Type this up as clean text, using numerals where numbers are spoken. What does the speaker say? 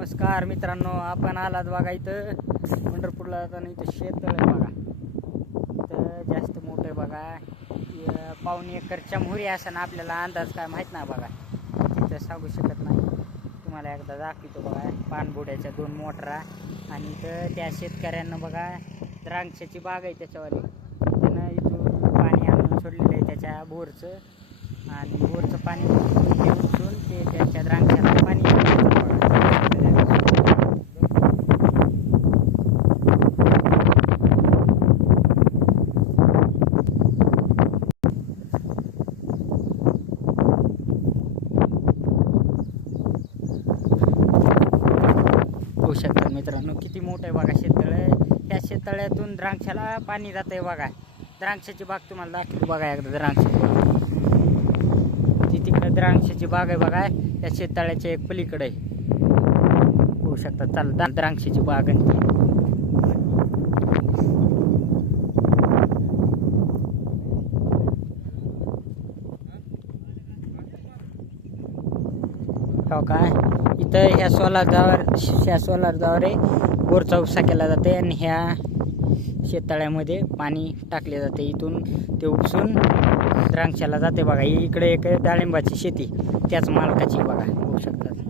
नमस्कार मित्रांनो, आपण आलात बघा इथं पंढरपूरला जाताना इथं शेत आहे बघा. तर जास्त मोठं आहे बघा. पावणे एकरच्या मोहरी असं ना, आपल्याला अंदाज काय माहीत नाही बघा, तिथं सांगू शकत नाही. तुम्हाला एकदा दाखवतो बघा. पाणबुड्याच्या 2 मोटरा आणि इथं त्या शेतकऱ्यांना बघा द्राक्षाची बाग आहे त्याच्यावाली. त्यानं इथून पाणी आणून सोडलेलं आहे त्याच्या बोरचं, आणि बोरचं पाणी उचलून ते त्यांच्या द्राक्षाला पाणी होऊ शकतात. मित्रांनो, किती मोठं आहे बघा शेततळं. त्या शेततळ्यातून द्राक्षाला पाणी जात आहे बघा. द्राक्षाची बाग तुम्हाला दाखवली बघा एकदा. द्राक्षाची बाग ती तिकडे द्राक्षाची बाग आहे बघा, त्या शेततळ्याच्या एक पलीकडे होऊ शकतात. चालत द्राक्षाची बाग आहे ती. हो काय, इथं ह्या सोलारद्वारे बोरचा उपसा केला जाते आणि ह्या शेततळ्यामध्ये पाणी टाकले जाते. इथून ते उपसून द्राक्षाला जाते बघा. इकडे एक डाळिंबाची शेती त्याच मालकाची बघा, होऊ शकतात.